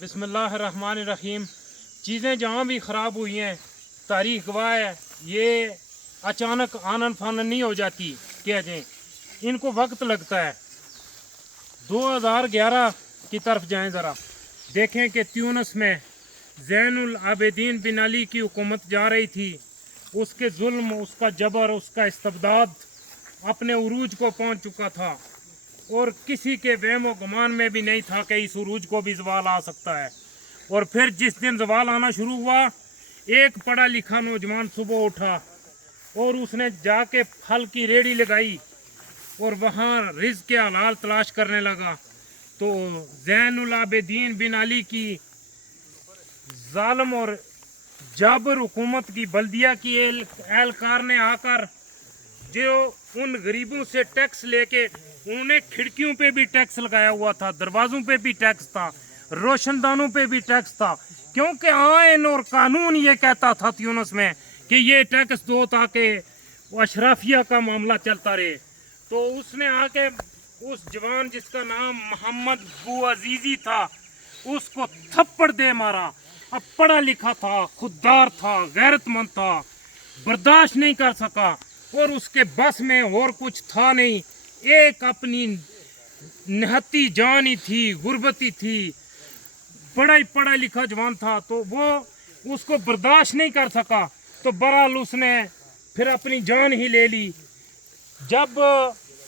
बिस्मिल्लाहिर्रहमानिर्रहीम। चीज़ें जहाँ भी ख़राब हुई हैं, तारीख़ गवाह है, ये अचानक आनन फानन नहीं हो जाती। क्या जाए, इनको वक्त लगता है। 2011 की तरफ जाएं, ज़रा देखें कि ट्यूनिस में ज़ैनुल आबिदीन बिन अली की हुकूमत जा रही थी। उसके जुल्म, उसका जबर, उसका इस्तबदाद अपने उरूज को पहुँच चुका था और किसी के वहम व गुमान में भी नहीं था कि इस उरूज को भी ज़वाल आ सकता है। और फिर जिस दिन ज़वाल आना शुरू हुआ, एक पढ़ा लिखा नौजवान सुबह उठा और उसने जाके फल की रेड़ी लगाई और वहाँ रिज़्क़ के हलाल तलाश करने लगा। तो ज़ैनुल आबिदीन बिन अली की ज़ालिम और जाबर हुकूमत की बल्दिया की एहलकार ने आकर जो उन गरीबों से टैक्स लेके, उन्हें खिड़कियों पे भी टैक्स लगाया हुआ था, दरवाज़ों पे भी टैक्स था, रोशनदानों पे भी टैक्स था, क्योंकि आइन और कानून ये कहता था ट्यूनिस में कि ये टैक्स दो ताकि अशराफिया का मामला चलता रहे। तो उसने आके उस जवान जिसका नाम मोहम्मद बूअज़ीज़ी था, उसको थप्पड़ दे मारा। अब पढ़ा लिखा था, खुददार था, गैरतमंद था, बर्दाश्त नहीं कर सका और उसके बस में और कुछ था नहीं। एक अपनी निहत्ती जान ही थी, गुर्बती थी, बड़ा ही पढ़ा लिखा जवान था, तो वो उसको बर्दाश्त नहीं कर सका। तो बहरहाल उसने फिर अपनी जान ही ले ली। जब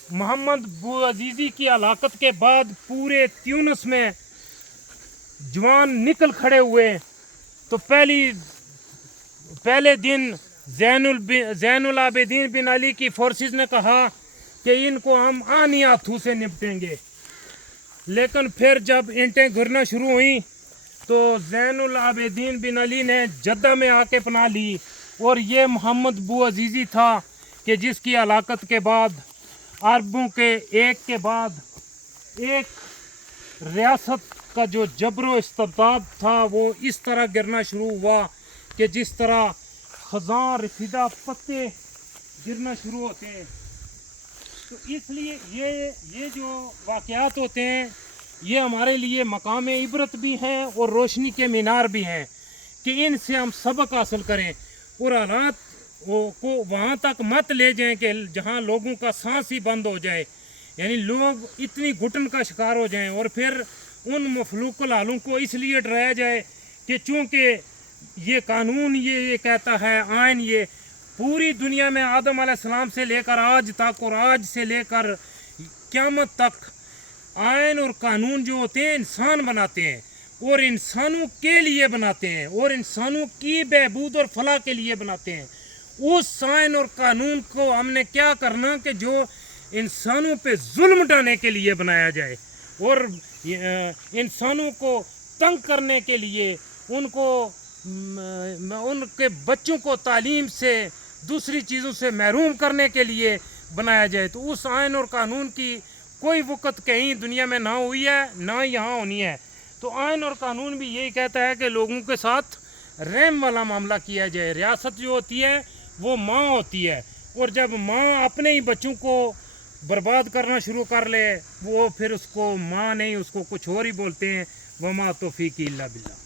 मोहम्मद बूअज़ीज़ी की हलाकत के बाद पूरे ट्यूनिस में जवान निकल खड़े हुए, तो पहले दिन ज़ैनुल आबिदीन बिन अली की फोर्सेस ने कहा कि इनको हम आनी हाथों से निपटेंगे। लेकिन फिर जब ईंटें गिरना शुरू हुई तो ज़ैनुल आबिदीन बिन अली ने जद्दा में आके पनाह ली। और ये मोहम्मद बूअज़ीज़ी था कि जिसकी हलाकत के बाद अरबों के एक के बाद एक रियासत का जो जबरो इस्तबदाद था वो इस तरह गिरना शुरू हुआ कि जिस तरह खज़ां रसीदा पत्ते गिरना शुरू होते हैं। तो इसलिए ये जो वाक़यात होते हैं, ये हमारे लिए मकाम इबरत भी हैं और रोशनी के मीनार भी हैं कि इनसे हम सबक हासिल करें और हालात को वहाँ तक मत ले जाएं कि जहाँ लोगों का सांस ही बंद हो जाए, यानी लोग इतनी घुटन का शिकार हो जाएं और फिर उन मफलूकुल हालों को इसलिए डराया जाए कि चूँकि ये कानून ये कहता है, आइन ये पूरी दुनिया में आदम अलैहिस्सलाम से लेकर आज तक और आज से लेकर क़यामत तक आइन और कानून जो होते हैं इंसान बनाते हैं और इंसानों के लिए बनाते हैं और इंसानों की बहबूद और फलाह के लिए बनाते हैं। उस आइन और कानून को हमने क्या करना कि जो इंसानों पे जुल्म ढाने के लिए बनाया जाए और इंसानों को तंग करने के लिए, उनके बच्चों को तालीम से, दूसरी चीज़ों से महरूम करने के लिए बनाया जाए। तो उस आइन और कानून की कोई वक़्त कहीं दुनिया में ना हुई है, ना यहाँ होनी है। तो आइन और कानून भी यही कहता है कि लोगों के साथ रहम वाला मामला किया जाए। रियासत जो होती है वो माँ होती है और जब माँ अपने ही बच्चों को बर्बाद करना शुरू कर ले, वो फिर उसको माँ नहीं, उसको कुछ और ही बोलते हैं। वमा तौफीक इल्ला बिल्लाह।